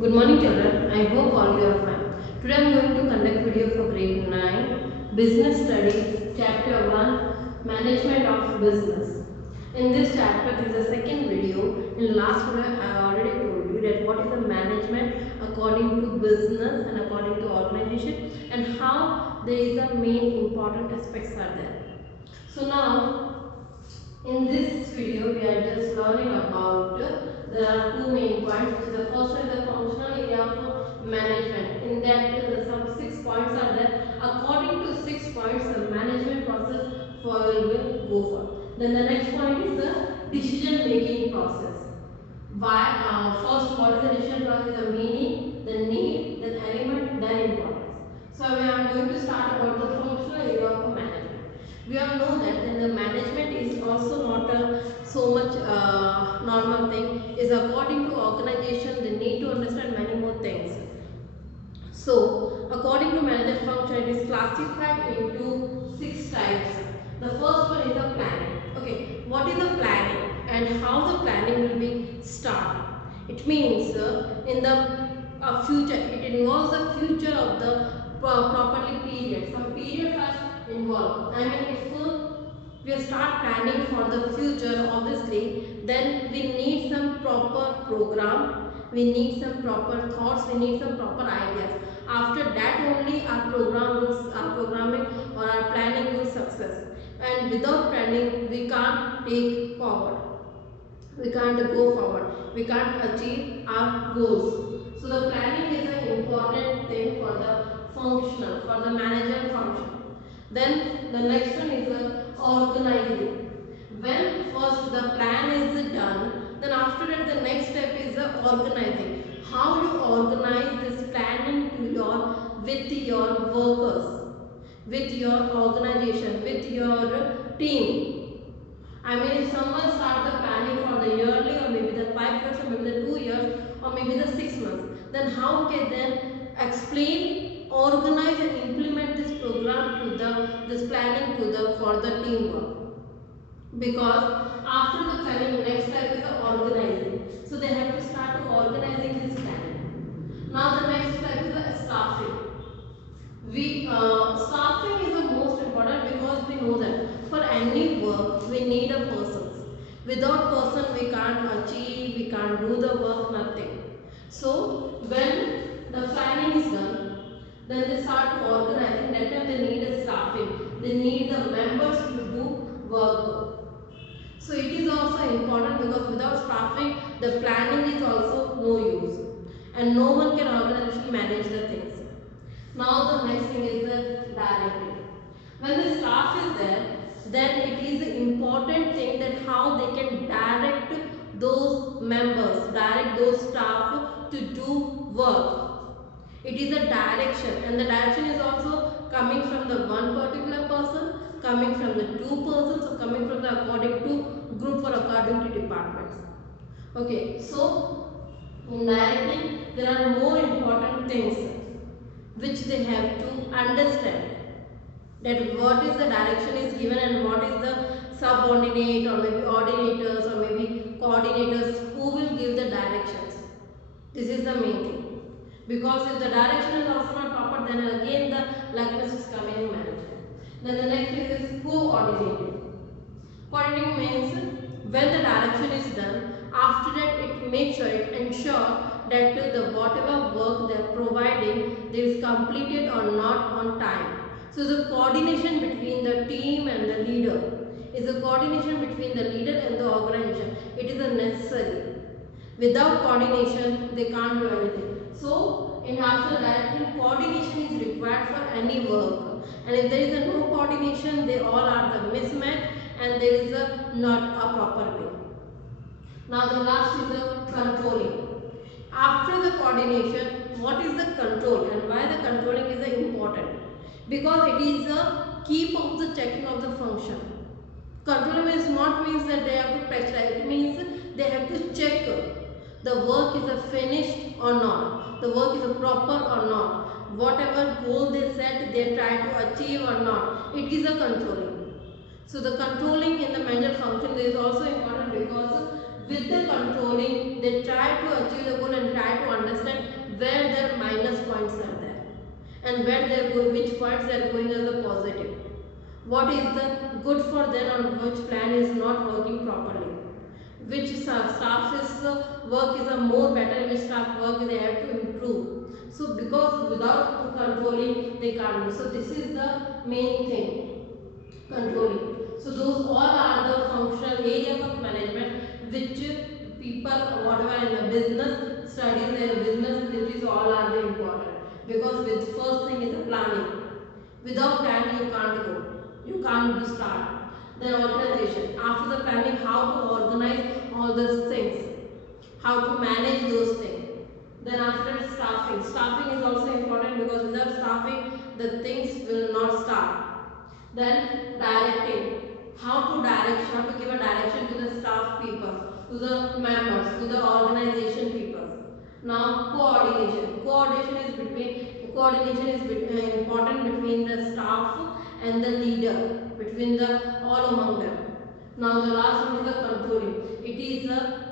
Good morning children, I hope all you are fine. Today I am going to conduct video for grade 9 Business Studies Chapter 1 Management of Business. In this chapter this is the second video. In last video I already told you that what is the management according to business and according to organization and how there is a main important aspects are there. So now in this video, we are just learning about there are two main points. The first one is the functional area of management. In that, the some 6 points are there. According to 6 points, the management process will go for. Then the next point is the decision making process. Why? First, what is the decision process? The meaning, the need, the element, then importance. So we are going to start about the functional area of management. We all know that then the management is also not a so much normal thing. Is according to organization, they need to understand many more things. So, according to management function, it is classified into 6 types. The first one is the planning. Okay, what is the planning and how the planning will be started? It means in the future, it involves the future of the properly period. Some period are involved. I mean, if we start planning for the future, obviously, then we need some proper program, we need some proper thoughts, we need some proper ideas. After that only our programming or our planning will success. And without planning, we can't take forward. We can't go forward. We can't achieve our goals. So the planning is an important thing for the functional, for the manager function. Then the next one is the organizing. When first the plan is done, then after that the next step is the organizing. How you organize this planning to with your workers, with your organization, with your team. I mean, if someone starts the planning for the yearly or maybe the 5 years or maybe the 2 years or maybe the 6 months, then how can then explain, organize and implement this program to this planning to the for the teamwork? Because after the planning, next step is the organizing. So they have to start organizing this planning. Now the next step is the staffing. Staffing is the most important because we know that for any work we need a person. Without person we can't achieve, we can't do the work, nothing. So when the planning is done, then they start organizing. That time they need a staffing. They need the members to do work. So it is also important because without staffing, the planning is also no use, and no one can organizationally manage the things. Now the next thing is the directing. When the staff is there, then it is the important thing that how they can direct those members, direct those staff to do work. It is a direction, and the direction is also coming from the one particular person, coming from the two persons, or coming from the according to group or according to departments. Okay, so in directing there are more important things which they have to understand, that what is the direction is given and what is the subordinate or maybe ordinators or maybe coordinators who will give the directions. This is the main thing. Because if the direction is also not proper, then again the lackness is coming in management. Then the next thing is coordinating. Coordinating means when the direction is done, after that it makes sure, it ensure that the whatever work they are providing, they is completed or not on time. So the coordination between the team and the leader is a coordination between the leader and the organization. It is a necessary. Without coordination, they can't do anything. So in after directing, coordination is required for any work. And if there is a no coordination, they all are the mismatch and there is a not a proper way. Now the last is the controlling. After the coordination, what is the control and why the controlling is important? Because it is a keep of the checking of the function. Control means not means that they have to pressurize. It means they have to check the work is a finished or not. The work is a proper or not. Whatever goal they set, they try to achieve or not. It is a controlling. So the controlling in the manager function is also important because with the controlling, they try to achieve the goal and try to understand where their minus points are there and where they are going, which points they are going as a positive. What is the good for them or which plan is not working properly. Which staff is work is a more better, which staff work they have to improve. So because without controlling they can't do. So this is the main thing, controlling. So those all are the functional areas of management which people whatever in the business studies and business activities all are the important. Because with first thing is the planning. Without planning you can't go. You can't start. Then organization. After the planning, how to organize all those things. How to manage those things. Then after staffing. Staffing is also important because without staffing the things will not start. Then directing. How to direct, how to give a direction to the staff people, to the members, to the organization people. Now coordination. Coordination is important between the staff and the leader, between the all among them. Now the last one is the controlling. It is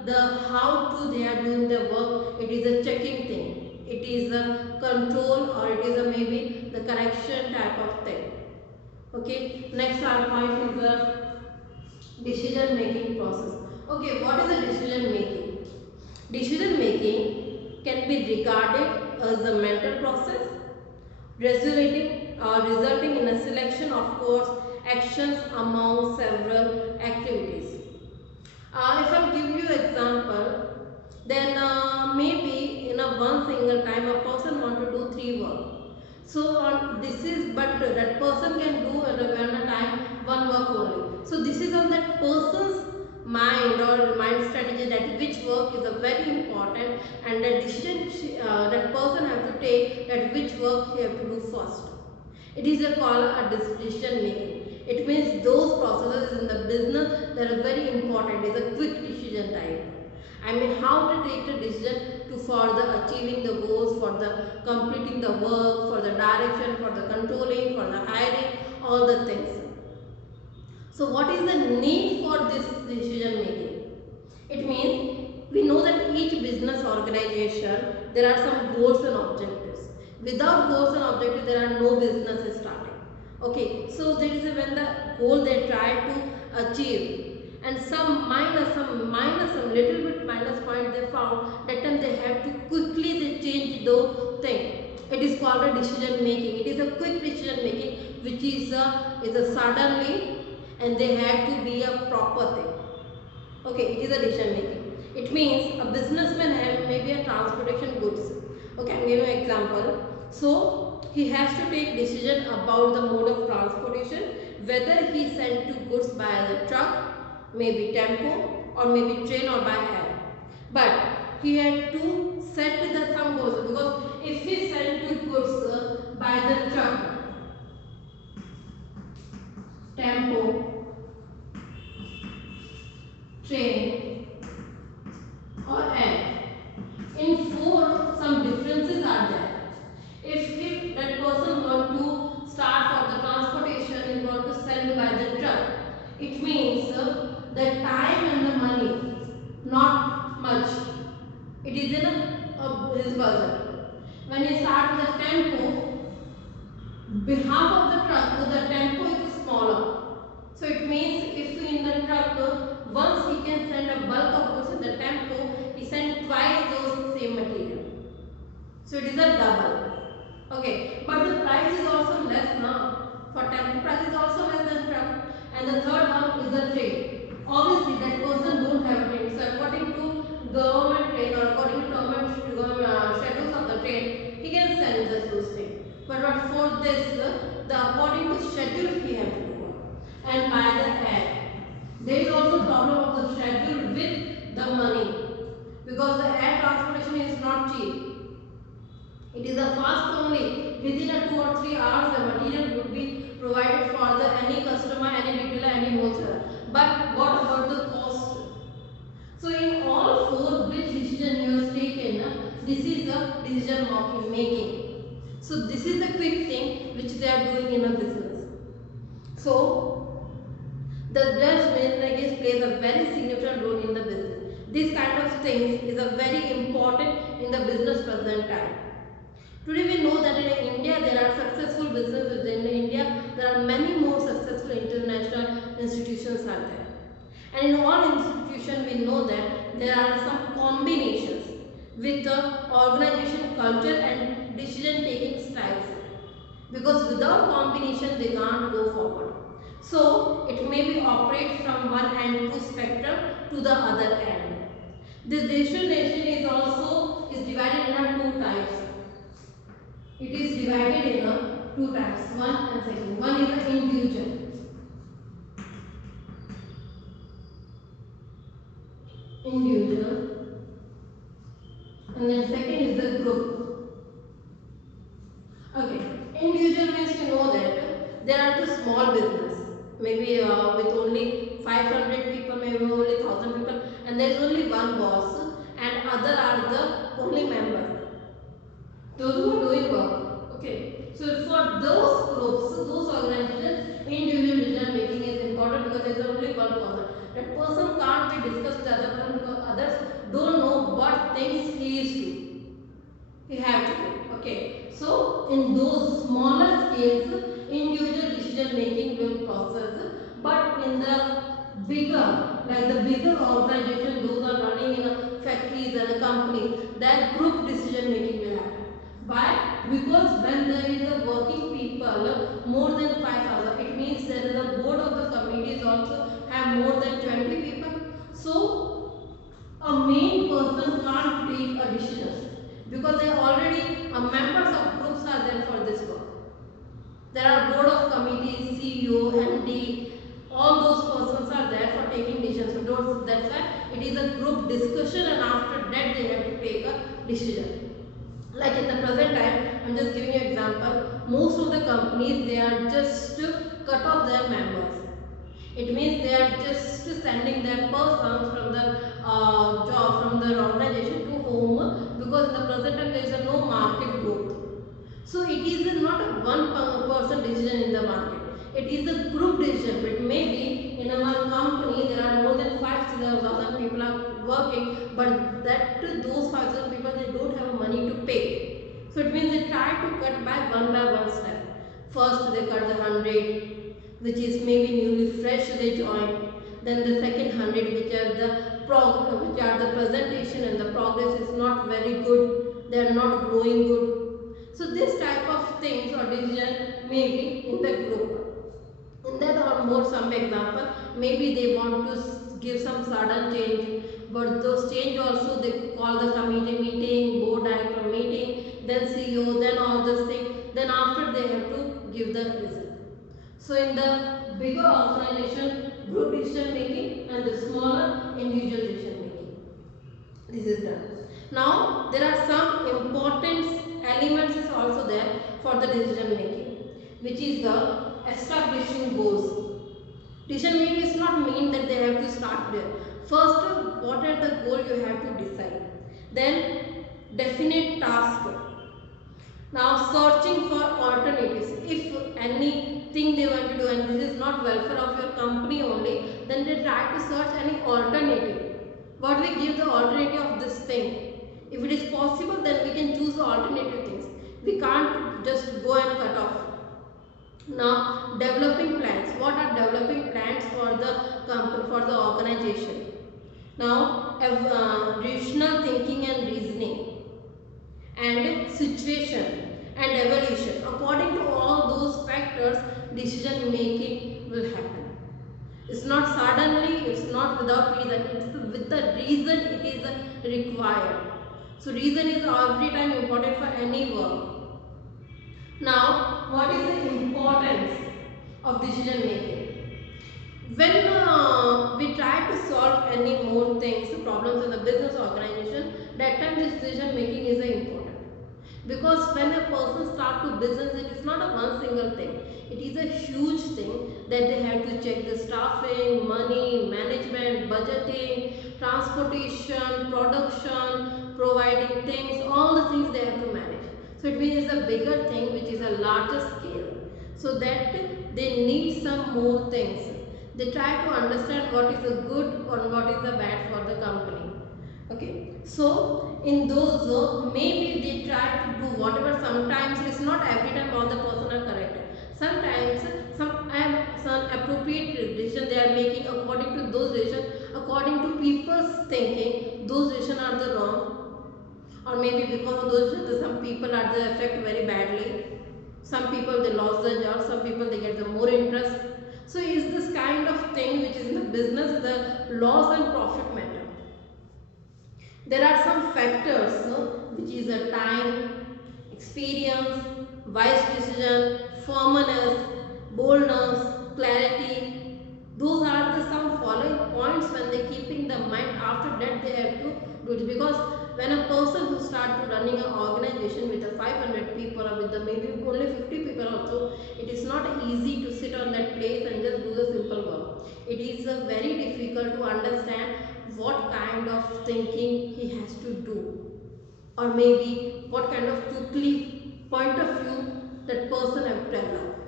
the how to they are doing the work. It is a checking thing. It is a control or it is a maybe the correction type of thing. Okay. Next our point is the decision making process. Okay, what is the decision making? Decision making can be regarded as a mental process resulting in a selection of course actions among several activities. If I give you example, then maybe in a one single time a person want to do 3 work. So this is, but that person can do at a time one work only. So this is on that person's mind or mind strategy that which work is a very important and the decision that person have to take that which work he have to do first. It is called a decision making. It means those processes in the business that are very important. It is a quick decision type. I mean how to take the decision to for the achieving the goals, for the completing the work, for the direction, for the controlling, for the hiring, all the things. So what is the need for this decision making? It means we know that each business organization there are some goals and objectives. Without goals and objectives there are no businesses starting. Okay, so there is when the goal they try to achieve and some little bit minus point they found, that time they have to quickly they change those thing. It is called a decision making. It is a quick decision making which is a suddenly and they have to be a proper thing. Okay, it is a decision making. It means a businessman have maybe a transportation goods. Okay, I am giving an example. So he has to take decision about the mode of transportation, whether he send to goods by the truck, maybe tempo, or maybe train or by air. But he had to set the some goals because if he send to goods by the truck, tempo, train or air, in 4 some differences are there. If that person want to start for the transportation, he want to send by the truck, it means the time and the money not much. It is in his budget. When he start the tempo, behalf of the truck, the tempo is smaller. So it means if in the truck, once he can send a bulk of goods in the tempo, he send twice those same material. So it is a double. Okay, but the price is also less now. For tempo price is also less than truck. And the third one is the train. Obviously that person don't have a train. So according to government train or according to government schedules of the train, he can send those things. But for this, according to schedule he have to go. And by the air, there is also problem of the schedule with the money, because the air transportation is not cheap. It is a fast only. Within a 2 or 3 hours, the material would be provided for the any customer, any retailer, any wholesaler. But what about the cost? So in all 4, which decision you have taken, this is the decision making. So this is the quick thing which they are doing in a business. So the judge plays a very significant role in the business. This kind of things is a very important in the business present time. Today we know that in India there are successful businesses. In India there are many more successful international institutions are there. And in all institutions we know that there are some combinations with the organization culture and decision taking styles. Because without combination they can't go forward. So it may be operate from one end to spectrum to the other end. This decision is also is divided into two types. It is divided into two types. One and second. One is the individual. Individual. And then second is the group. Okay. Individual means you know that there are the small business. Maybe with only 500 people, maybe only 1000 people, and there is only one boss, and other are the only members. Those who are doing work. Okay. So for those groups, those organizations, individual decision making is important because there is only one person. That person can't be discussed with the other person because others don't know what things he is doing. He have to do. Okay. So in those smaller scales, individual decision making will process. But in the bigger, like the bigger organization, those are running in a factories and a company, that group decision making will happen. Why? Because when there is a working people more than 5,000, it means there is a board of the committees also have more than 20 people. So a main person can't take a decision because there are already members of groups are there for this work. There are board of committees, CEO, MD, all those persons are there for taking decisions. So that's why it is a group discussion and after that they have to take a decision. Like in the present time, I'm just giving you an example. Most of the companies they are just cut off their members. It means they are just sending their persons from the job from the organization to home because in the present time there is no market growth. So it is not a one person decision in the market. It is a group decision. But maybe in a one company there are more than 5,000 people are working, but that those 5,000 people they don't have money to pay. So it means they try to cut by one step. First they cut the 100, which is maybe newly fresh they join. Then the second 100, which are the presentation and the progress is not very good. They are not growing good. So this type of things or decision may be in the group. In that or more some example, maybe they want to give some sudden change, but those change also they call the committee meeting, board director meeting, then CEO, then all this thing. Then after they have to give the result. So in the bigger organization, group decision making and the smaller individual decision making. This is done. Now there are some important elements is also there for the decision making, which is the establishing goals. Decision making is not mean that they have to start there. First, what are the goal you have to decide. Then definite task. Now searching for alternatives. If anything they want to do and this is not welfare of your company only, then they try to search any alternative. What we give the alternative of this thing. If it is possible, then we can choose the alternative things. We can't just go and cut off. Now, developing plans. What are developing plans for the company, for the organization? Now, rational thinking and reasoning, and situation and evaluation. According to all those factors, decision making will happen. It's not suddenly, it's not without reason, it's with the reason it is required. So reason is every time important for any work. Now, what is the importance of decision making? When we try to solve any more things, problems in the business organization, that time this decision making is important. Because when a person starts to business, it is not a one single thing. It is a huge thing that they have to check the staffing, money, management, budgeting, transportation, production, providing things, all the things they have to manage. So it means it's a bigger thing which is a larger scale. So that they need some more things. They try to understand what is the good or what is the bad for the company. Okay, so in those maybe they try to do whatever. Sometimes it's not every time all the person are correct. Sometimes some appropriate decision they are making according to those decision, according to people's thinking. Those decision are the wrong, or maybe because of those decisions, some people are the affect very badly. Some people they lost their job. Some people they get the more interest. So is this kind of thing which is in the business the loss and profit matter. There are some factors which is a time, experience, wise decision, firmness, boldness, clarity. Those are the some following points when they keep in the mind. After that they have to do it, because when a person who start to running an organization with a 500 people or with the maybe only 50 people also, it is not easy to sit on that place and just do the simple work. It is very difficult to understand what kind of thinking he has to do, or maybe what kind of quickly point of view that person have to develop.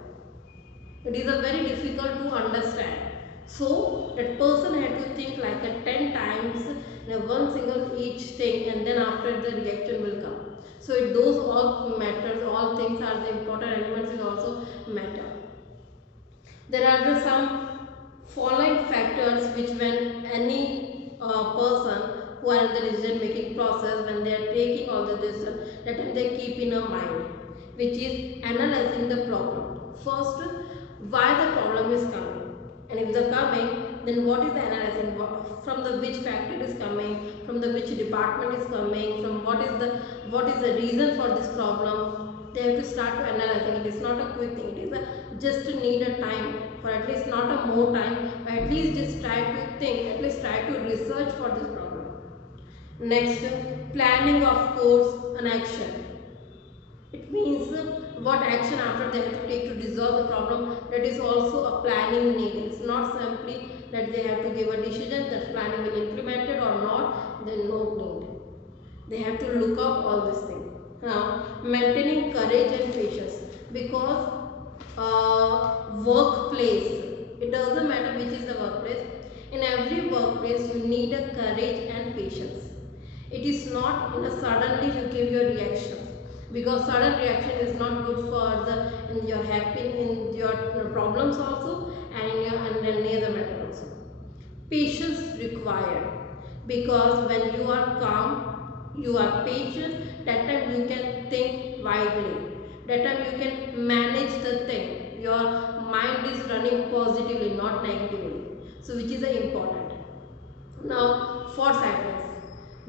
It is a very difficult to understand. So that person had to think like a 10 times in a one single each thing, and then after the reaction will come. So those all matters, all things are the important elements will also matter. There are some following factors which when any person who are in the decision making process, when they are taking all the decision, that time they keep in a mind, which is analyzing the problem. First, why the problem is coming, and if they're coming, then what is the analyzing, from the which factor it is coming, from the which department is coming, from what is the reason for this problem. They have to start to analyzing. It is not a quick thing. It is just need a time, for at least not a more time, but at least just try to think, at least try to research for this problem. Next, planning of course and action. It means what action after they have to take to resolve the problem. That is also a planning needed. It's not simply that they have to give a decision that planning will implement it or not. Then no need. They have to look up all these things. Now, maintaining courage and patience, because workplace, it doesn't matter which is the workplace. In every workplace, you need a courage and patience. It is not in a suddenly you give your reaction, because sudden reaction is not good for the in your happy in your problems also, and in your and any other matter also. Patience required, because when you are calm, you are patient, that time you can think widely, that time you can manage the thing, your mind is running positively not negatively, so which is important. Now, foresightedness.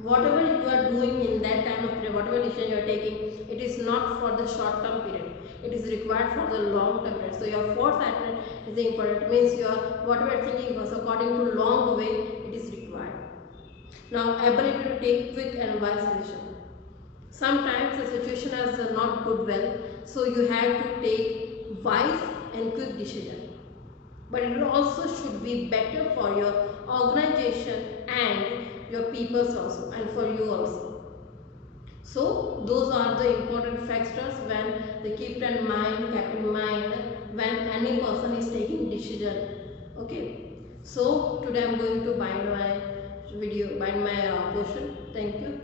Whatever you are doing in that time of period, whatever decision you are taking, it is not for the short term period. It is required for the long term period. So your foresightedness is important. It means your whatever thinking was according to long way, it is required. Now, ability to take quick and wise decision. Sometimes the situation is not good well, so you have to take wise and quick decision. But it also should be better for your organization and your peoples also, and for you also. So those are the important factors when they keep in mind when any person is taking decision. Okay. So today I am going to bind my portion. Thank you.